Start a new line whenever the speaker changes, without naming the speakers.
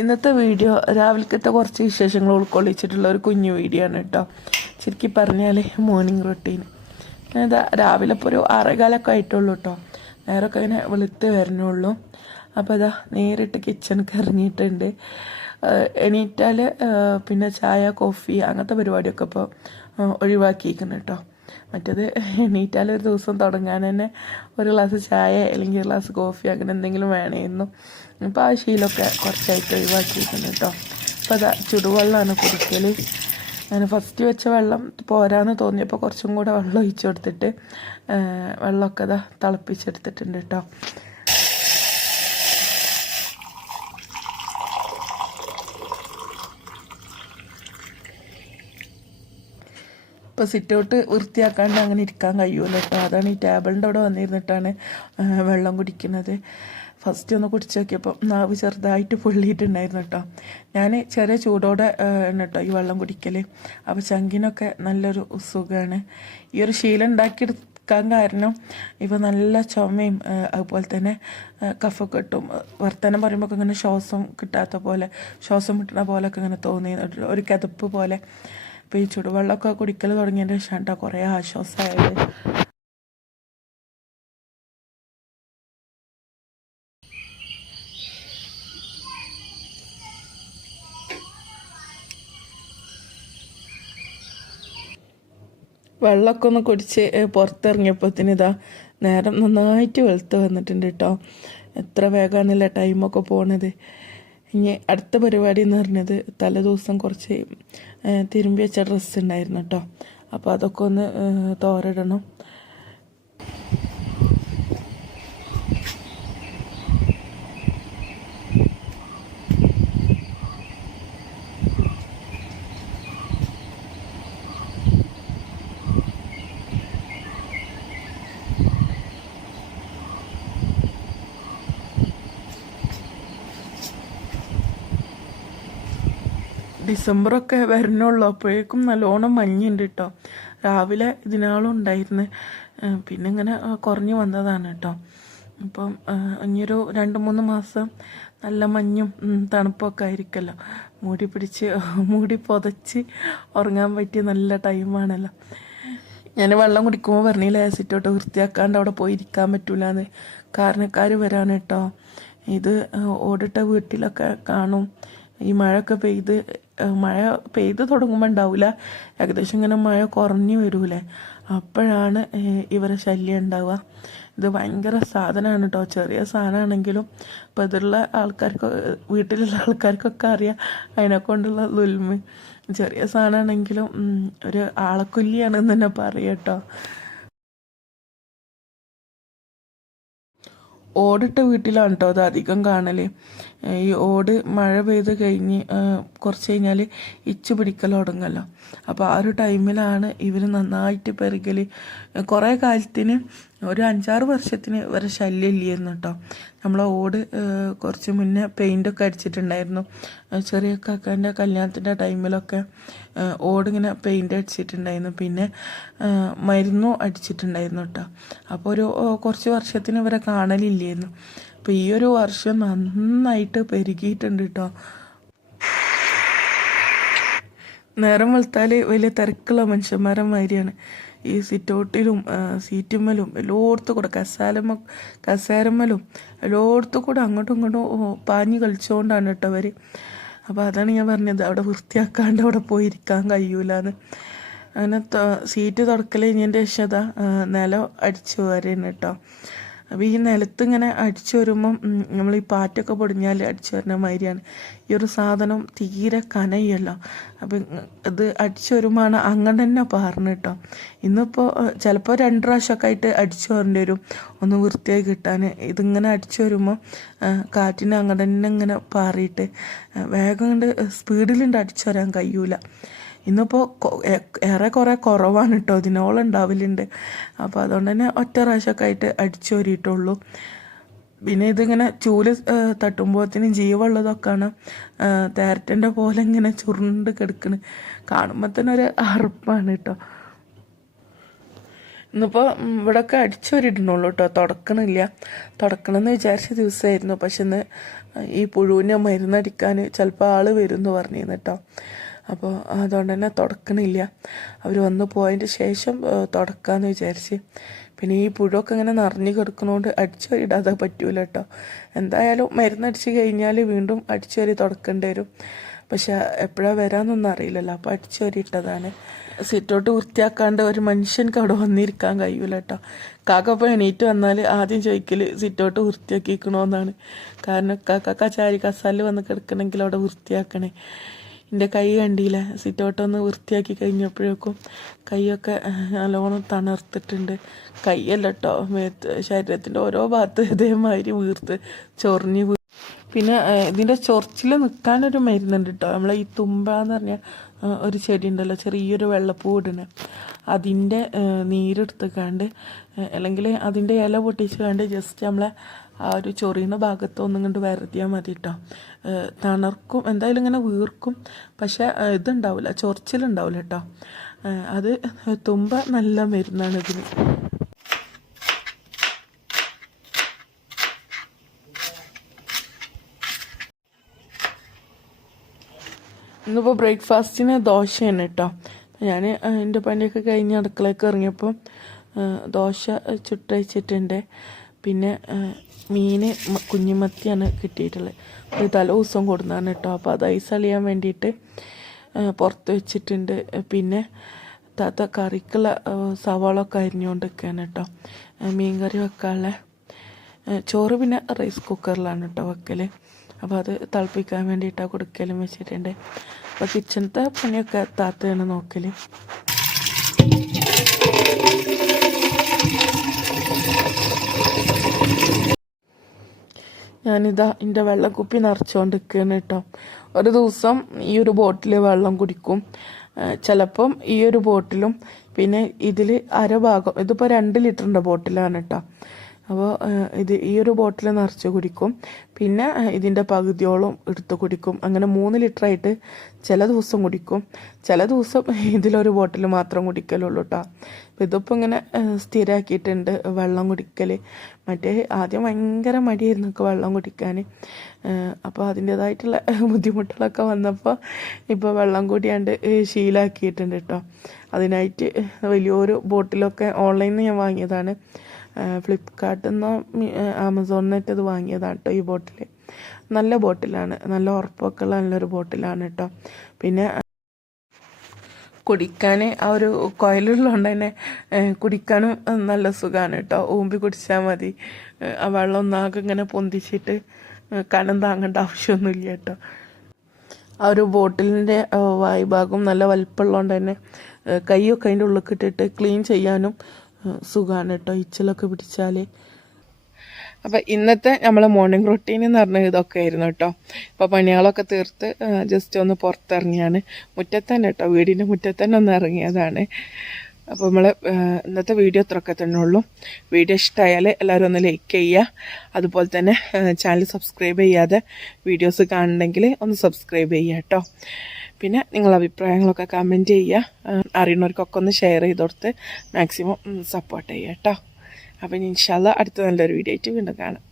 ഇന്നത്തെ വീഡിയോ രാവിലത്തെ കുറച്ച് വിശേഷങ്ങൾ ഉൾക്കൊള്ളിച്ചിട്ടുള്ള ഒരു കുഞ്ഞു വീഡിയോ ആണ് കേട്ടോ. ശരിക്കും പറഞ്ഞാൽ മോർണിംഗ് റൊട്ടീൻ ഇതാ രാവിലെ ഇപ്പോൾ ഒരു ആറേകാലൊക്കെ ആയിട്ടുള്ളൂ കേട്ടോ. നേരമൊക്കെ ഇങ്ങനെ വെളുത്ത് വരണുള്ളൂ. അപ്പോൾ ഇതാ നേരിട്ട് കിച്ചണിക്ക് ഇറങ്ങിയിട്ടുണ്ട്. എണീറ്റാൽ പിന്നെ ചായ കോഫി അങ്ങനത്തെ പരിപാടിയൊക്കെ ഇപ്പോൾ ഒഴിവാക്കിയിരിക്കുന്നു കേട്ടോ. മറ്റേത് എണീറ്റാൽ ഒരു ദിവസം തുടങ്ങാൻ തന്നെ ഒരു ഗ്ലാസ് ചായ അല്ലെങ്കിൽ ഒരു ഗ്ലാസ് കോഫി അങ്ങനെ എന്തെങ്കിലും വേണമായിരുന്നു. അപ്പോൾ ആ ശീലമൊക്കെ കുറച്ചായിട്ട് ഒഴിവാക്കിയിരിക്കുന്നു കേട്ടോ. അപ്പോൾ അതാ ചുടുവെള്ളമാണ് കുടിക്കൽ ഞാൻ ഫസ്റ്റ് വെച്ച വെള്ളം പോരാന്ന് തോന്നിയപ്പോൾ കുറച്ചും കൂടെ വെള്ളം ഒഴിച്ചു കൊടുത്തിട്ട് വെള്ളമൊക്കെ അതാ തിളപ്പിച്ചെടുത്തിട്ടുണ്ട് കേട്ടോ. ഇപ്പോൾ സിറ്റൗട്ട് വൃത്തിയാക്കാണ്ട് അങ്ങനെ ഇരിക്കാൻ കഴിയുമല്ലോ അപ്പോൾ അതാണ് ഈ ടേബിളിന്റെ അവിടെ വന്നിരുന്നിട്ടാണ് വെള്ളം കുടിക്കുന്നത്. ഫസ്റ്റ് ഒന്ന് കുടിച്ച് നോക്കിയപ്പോൾ നാവ് ചെറുതായിട്ട് പൊള്ളിയിട്ടുണ്ടായിരുന്നു കേട്ടോ ഞാൻ ചെറിയ ചൂടോടെ ആണ് കേട്ടോ ഈ വെള്ളം കുടിക്കൽ അപ്പോൾ ചങ്കിനൊക്കെ നല്ലൊരു സുഖമാണ് ഈ ഒരു ശീലം ഉണ്ടാക്കിയെടുക്കാൻ കാരണം ഇപ്പോൾ നല്ല ചുമയും അതുപോലെ തന്നെ കഫൊക്കെ കിട്ടും. വർത്തമാനം പറയുമ്പോൾ ഇങ്ങനെ ശ്വാസം കിട്ടാത്ത പോലെ ശ്വാസം കിട്ടുന്ന പോലെയൊക്കെ ഇങ്ങനെ തോന്നി ഒരു കിതപ്പ് പോലെ. ഇപ്പോൾ ഈ ചുടുവെള്ളമൊക്കെ കുടിക്കൽ തുടങ്ങിയതിന്റെ ശേഷം കേട്ടോ കുറേ ആശ്വാസമായത് വെള്ളമൊക്കെ ഒന്ന് കുടിച്ച് പുറത്തിറങ്ങിയപ്പോഴത്തേന് ഇതാ നേരം നന്നായിട്ട് വെളുത്ത് വന്നിട്ടുണ്ട് കേട്ടോ എത്ര വേഗമാണല്ലേ ടൈമൊക്കെ പോണത്. ഇനി അടുത്ത പരിപാടി എന്ന് പറഞ്ഞത് തലേദിവസം കുറച്ച് തിരുമ്പി വെച്ച ഡ്രസ്സ് ഉണ്ടായിരുന്നു കേട്ടോ. അപ്പോൾ അതൊക്കെ ഒന്ന് തോരടണം. ഡിസംബറൊക്കെ വരണുള്ളൂ. അപ്പോഴേക്കും നല്ലോണം മഞ്ഞുണ്ട് കേട്ടോ രാവിലെ ഇതിനാളും ഉണ്ടായിരുന്നു. പിന്നെ ഇങ്ങനെ കുറഞ്ഞു വന്നതാണ് കേട്ടോ അപ്പം ഇനിയൊരു രണ്ട് മൂന്ന് മാസം നല്ല മഞ്ഞും തണുപ്പൊക്കെ ആയിരിക്കുമല്ലോ മൂടി പിടിച്ച് മൂടി പുതച്ച് ഉറങ്ങാൻ പറ്റിയ നല്ല ടൈമാണല്ലോ. ഞാൻ വെള്ളം കുടിക്കുമ്പോൾ പറഞ്ഞില്ല സിറ്റോട്ട് വൃത്തിയാക്കാണ്ട് അവിടെ പോയി ഇരിക്കാൻ പറ്റൂലെന്ന്. കാരണക്കാർ വരാൻ കേട്ടോ ഇത് ഓടിട്ട വീട്ടിലൊക്കെ കാണും. ഈ മഴയൊക്കെ പെയ്ത് മഴ പെയ്ത് തുടങ്ങുമ്പോൾ ഉണ്ടാവില്ല ഏകദേശം ഇങ്ങനെ മഴ കുറഞ്ഞു വരൂലേ. അപ്പോഴാണ് ഇവരെ ശല്യം ഉണ്ടാവുക. ഇത് ഭയങ്കര സാധനമാണ് കേട്ടോ ചെറിയ സാധനമാണെങ്കിലും ഇപ്പം ഇതിലുള്ള ആൾക്കാർക്ക് വീട്ടിലുള്ള ആൾക്കാർക്കൊക്കെ അറിയാം അതിനെ കൊണ്ടുള്ള ലുൽമ്. ചെറിയ സാധനമാണെങ്കിലും ഒരു ആളക്കൊല്ലിയാണെന്ന് തന്നെ പറയാം കേട്ടോ ഓടിട്ട വീട്ടിലാണ് കേട്ടോ അത് അധികം കാണൽ ഈ ഓട് മഴ പെയ്ത് കഴിഞ്ഞ് കുറച്ച് കഴിഞ്ഞാൽ ഇച്ചു പിടിക്കൽ തുടങ്ങല്ലോ. അപ്പോൾ ആ ഒരു ടൈമിലാണ് ഇവർ നന്നായിട്ട് പെരുകൽ കുറേ കാലത്തിന് ഒരു അഞ്ചാറ് വർഷത്തിന് വരെ ശല്യം ഇല്ലായിരുന്നു കേട്ടോ. നമ്മളെ ഓട് കുറച്ച് മുന്നേ പെയിന്റൊക്കെ അടിച്ചിട്ടുണ്ടായിരുന്നു. ചെറിയ കാക്കാന്റെ കല്യാണത്തിന്റെ ടൈമിലൊക്കെ ഓടിങ്ങനെ പെയിന്റ് അടിച്ചിട്ടുണ്ടായിരുന്നു. പിന്നെ മരുന്നും അടിച്ചിട്ടുണ്ടായിരുന്നു കേട്ടോ. അപ്പോൾ ഒരു കുറച്ച് വർഷത്തിന് ഇവരെ കാണലില്ലായിരുന്നു. അപ്പോൾ ഈ ഒരു വർഷം നന്നായിട്ട് പെരുകിയിട്ടുണ്ട് കേട്ടോ. നേരം വെളുത്താൽ വലിയ തിരക്കുള്ള മനുഷ്യന്മാരെ മാതിരിയാണ് ഈ സിറ്റൗട്ടിലും സീറ്റുമ്മലും എല്ലോടത്തും കൂടെ കസാലമ്മ കസേരമ്മലും എല്ലോടത്തും കൂടെ അങ്ങോട്ടും ഇങ്ങോട്ടും പാഞ്ഞ് കളിച്ചുകൊണ്ടാണ് കേട്ടോ അവർ അപ്പോൾ അതാണ് ഞാൻ പറഞ്ഞത് അവിടെ വൃത്തിയാക്കാണ്ട് അവിടെ പോയി ഇരിക്കാൻ കഴിയൂലെന്ന്. അങ്ങനെ സീറ്റ് തുടക്കൽ കഴിഞ്ഞതിന്റെ ശേഷം നിലം അടിച്ചു വരെയാണ് കേട്ടോ. അപ്പോൾ ഈ നിലത്ത് ഇങ്ങനെ അടിച്ചു വരുമ്പം നമ്മൾ ഈ പാറ്റൊക്കെ പൊടിഞ്ഞാൽ അടിച്ചു വരുന്ന മാതിരിയാണ്. ഈ ഒരു സാധനം തീരെ കനയല്ലോ അപ്പം ഇത് അടിച്ചു വരുമ്പോൾ അങ്ങനെ തന്നെ പാർന്ന് കേട്ടോ. ഇന്നിപ്പോൾ ചിലപ്പോൾ രണ്ട് പ്രാവശ്യമൊക്കെ ആയിട്ട് അടിച്ചു വരേണ്ടി വരും. ഒന്ന് വൃത്തിയായി കിട്ടാൻ ഇതിങ്ങനെ അടിച്ചു വരുമ്പോൾ കാറ്റിന് അങ്ങനെ തന്നെ ഇങ്ങനെ പാറിയിട്ട് വേഗം കൊണ്ട് സ്പീഡിലുണ്ട് അടിച്ചു വരാൻ കഴിയൂല. ഇന്നിപ്പോൾ ഏറെ കുറേ കുറവാണ് കേട്ടോ ഇതിനോളം ഉണ്ടാവലുണ്ട്. അപ്പോൾ അതുകൊണ്ട് തന്നെ ഒറ്റ പ്രാവശ്യമൊക്കെ ആയിട്ട് അടിച്ചോരിയിട്ടുള്ളൂ. പിന്നെ ഇതിങ്ങനെ ചൂൽ തട്ടുമ്പോഴത്തേനും ജീവമുള്ളതൊക്കെയാണ് തേരറ്റന്റെ പോലെ ഇങ്ങനെ ചുരുണ്ട് കിടക്കണ്. കാണുമ്പോൾ തന്നെ ഒരു അറുപ്പാണ് കേട്ടോ ഇന്നിപ്പോൾ ഇവിടെയൊക്കെ അടിച്ചൊരിടണുള്ളൂ കേട്ടോ തുടക്കണില്ല. തുടക്കണമെന്ന് വിചാരിച്ച ദിവസമായിരുന്നു പക്ഷെ ഇന്ന് ഈ പുഴുവിനെ മരുന്നടിക്കാൻ ചിലപ്പോൾ ആൾ വരും എന്ന് പറഞ്ഞിരുന്നു കേട്ടോ അപ്പോൾ അതുകൊണ്ട് തന്നെ തുടക്കണില്ല. അവർ വന്ന് പോയതിന്റെ ശേഷം തുടക്കാന്ന് വിചാരിച്ച്. പിന്നെ ഈ പുഴൊക്കെ ഇങ്ങനെ നിറഞ്ഞു കിടക്കുന്നതുകൊണ്ട് അടിച്ചു വരി ഇടാതെ പറ്റൂല കേട്ടോ എന്തായാലും മരുന്നടിച്ച് കഴിഞ്ഞാൽ വീണ്ടും അടിച്ചു വരി തുടക്കേണ്ടി വരും. പക്ഷെ എപ്പോഴാണ് വരാമെന്നൊന്നും അറിയില്ലല്ലോ. അപ്പോൾ അടിച്ചു വരി ഇട്ടതാണ്. സിറ്റൗട്ട് വൃത്തിയാക്കാണ്ട് ഒരു മനുഷ്യൻക്ക് അവിടെ വന്നിരിക്കാൻ കഴിയൂല കേട്ടോ കാക്കപ്പോൾ എണീറ്റ് വന്നാൽ ആദ്യം ചോദിക്കൽ സിറ്റൗട്ട് വൃത്തിയാക്കിക്കണോന്നാണ്. കാരണം കാക്ക ചാരി കസാലിൽ വന്ന് കിടക്കണമെങ്കിൽ അവിടെ വൃത്തിയാക്കണേ. എന്റെ കൈ കണ്ടില്ല? സിറ്റോട്ടൊന്ന് വൃത്തിയാക്കി കഴിഞ്ഞപ്പോഴേക്കും കൈയൊക്കെ നല്ലോണം തണർത്തിട്ടുണ്ട്. കൈയല്ല കേട്ടോ മേത്ത് ശരീരത്തിന്റെ ഓരോ ഭാഗത്ത് ഇതേമാതിരി വീർത്ത് ചൊറിഞ്ഞ് പിന്നെ ഇതിന്റെ ചൊറിച്ചിൽ നിൽക്കാനൊരു മരുന്നുണ്ട് കേട്ടോ നമ്മളെ ഈ തുമ്പ എന്ന് പറഞ്ഞ ഒരു ചെടി ഉണ്ടല്ലോ ചെറിയൊരു വെള്ളപ്പൂ ഇടണ അതിന്റെ നീരെടുത്തുക്കാണ്ട് അല്ലെങ്കിൽ അതിന്റെ ഇല പൊട്ടിച്ച് കണ്ട് ജസ്റ്റ് നമ്മളെ ആ ഒരു ചൊറിയുന്ന ഭാഗത്തൊന്നും കൊണ്ട് വരത്തിയാൽ മതി കേട്ടോ തണർക്കും എന്തായാലും ഇങ്ങനെ വീർക്കും. പക്ഷെ ഇതുണ്ടാവില്ല ചൊറിച്ചിലുണ്ടാവില്ല കേട്ടോ. അത് തുമ്പ നല്ല മരുന്നാണ് ഇതിന്. ഇന്നിപ്പോൾ ബ്രേക്ക്ഫാസ്റ്റിന് ദോശയാണ് കേട്ടോ. ഞാൻ എന്റെ പണിയൊക്കെ കഴിഞ്ഞ് അടുക്കളയൊക്കെ ഇറങ്ങിയപ്പോൾ ദോശ ചുട്ടയച്ചിട്ടുണ്ട് പിന്നെ ആ, മീന് മ- കുഞ്ഞിമത്തിയാണ് കിട്ടിയിട്ടുള്ളത്. ഒരു തലേ ദിവസം കൊടുന്നതാണ് കേട്ടോ. അപ്പോൾ അത് ഐസ് അളിയാൻ വേണ്ടിയിട്ട് പുറത്ത് വെച്ചിട്ടുണ്ട്. പിന്നെ താത്ത കറിക്കുള്ള സവാളൊക്കെ അരിഞ്ഞുകൊണ്ട് നിൽക്കുകയാണ് കേട്ടോ. മീൻ കറി വെക്കാനുള്ള ചോറ് പിന്നെ റൈസ് കുക്കറിലാണ് കേട്ടോ വെക്കൽ അപ്പോൾ അത് തിളപ്പിക്കാൻ വേണ്ടിയിട്ടാണ് കൊടുക്കലും വെച്ചിട്ടുണ്ട്. അപ്പോൾ കിച്ചണത്തെ പണിയൊക്കെ താത്തയാണ് നോക്കൽ ഞാനിതാ എന്റെ വെള്ളക്കുപ്പി നിറച്ചുകൊണ്ട് നിൽക്കുകയാണ് കേട്ടോ ഒരു ദിവസം ഈ ഒരു ബോട്ടിൽ വെള്ളം കുടിക്കും. ചിലപ്പം ഈ ഒരു ബോട്ടിലും പിന്നെ ഇതിൽ അരഭാഗം ഇതിപ്പോൾ രണ്ട് ലിറ്ററിന്റെ ബോട്ടിലാണ് കേട്ടോ അപ്പോൾ ഇത് ഈ ഒരു ബോട്ടിൽ നിറച്ച് കുടിക്കും. പിന്നെ ഇതിന്റെ പകുതിയോളം എടുത്ത് കുടിക്കും. അങ്ങനെ മൂന്ന് ലിറ്ററായിട്ട് ചില ദിവസം കുടിക്കും. ചില ദിവസം ഇതിലൊരു ബോട്ടിൽ മാത്രം കുടിക്കലുള്ളൂ കേട്ടോ അപ്പോൾ ഇതിപ്പോൾ ഇങ്ങനെ സ്ഥിരമാക്കിയിട്ടുണ്ട് വെള്ളം കുടിക്കൽ മറ്റേ ആദ്യം ഭയങ്കര മടിയായിരുന്നു ഒക്കെ വെള്ളം കുടിക്കാൻ അപ്പോൾ അതിന്റേതായിട്ടുള്ള ബുദ്ധിമുട്ടുകളൊക്കെ വന്നപ്പോൾ ഇപ്പോൾ വെള്ളം കൂടിയാണ്ട് ശീലാക്കിയിട്ടുണ്ട് കേട്ടോ അതിനായിട്ട് വലിയൊരു ബോട്ടിലൊക്കെ ഓൺലൈനിൽ നിന്ന് ഞാൻ വാങ്ങിയതാണ്. ഫ്ലിപ്കാർട്ടിൽ നിന്നോ ആമസോണിനായിട്ട് ഇത് വാങ്ങിയതാണ് കേട്ടോ ഈ ബോട്ടിൽ നല്ല ബോട്ടിലാണ്. നല്ല ഉറപ്പൊക്കെയുള്ള നല്ലൊരു ബോട്ടിലാണ് കേട്ടോ പിന്നെ കുടിക്കാൻ ആ ഒരു കുഴലുള്ളതുകൊണ്ട് തന്നെ കുടിക്കാനും നല്ല സുഖമാണ് കേട്ടോ ഊമ്പി കുടിച്ചാൽ മതി. ആ വെള്ളം ഒന്നാകെ ഇങ്ങനെ പൊന്തിച്ചിട്ട് കനം താങ്ങേണ്ട ആവശ്യമൊന്നുമില്ല കേട്ടോ ആ ഒരു ബോട്ടിലിന്റെ വായുഭാഗം നല്ല വലിപ്പമുള്ളതുകൊണ്ട് തന്നെ കൈയൊക്കെ അതിന്റെ ഉള്ളിൽ ഇട്ടിട്ട് ക്ലീൻ ചെയ്യാനും സുഖമാണ് കേട്ടോ ഇച്ചിലൊക്കെ പിടിച്ചാൽ അപ്പം ഇന്നത്തെ നമ്മളെ മോർണിംഗ് റൊട്ടീൻ എന്ന് പറഞ്ഞ ഇതൊക്കെ ആയിരുന്നു കേട്ടോ അപ്പോൾ പണികളൊക്കെ തീർത്ത് ജസ്റ്റ് ഒന്ന് പുറത്തിറങ്ങിയാണ്. മുറ്റത്തന്നെ കേട്ടോ വീടിന്റെ മുറ്റത്തന്നെ ഒന്ന് ഇറങ്ങിയതാണ്. അപ്പോൾ നമ്മൾ ഇന്നത്തെ വീഡിയോ ഇത്രയൊക്കെ തന്നെ ഉള്ളൂ. വീഡിയോ ഇഷ്ടമായാൽ എല്ലാവരും ഒന്ന് ലൈക്ക് ചെയ്യുക അതുപോലെ തന്നെ ചാനൽ സബ്സ്ക്രൈബ് ചെയ്യാതെ വീഡിയോസ് കാണണമെങ്കിൽ ഒന്ന് സബ്സ്ക്രൈബ് ചെയ്യുക കേട്ടോ പിന്നെ നിങ്ങളുടെ അഭിപ്രായങ്ങളൊക്കെ കമന്റ് ചെയ്യുക. അറിയുന്നവർക്കൊക്കെ ഒന്ന് ഷെയർ ചെയ്ത് കൊടുത്ത് മാക്സിമം സപ്പോർട്ട് ചെയ്യുക കേട്ടോ അപ്പം ഇൻഷാല്ല അടുത്ത നല്ലൊരു വീഡിയോ ആയിട്ട് വീണ്ടും കാണാം.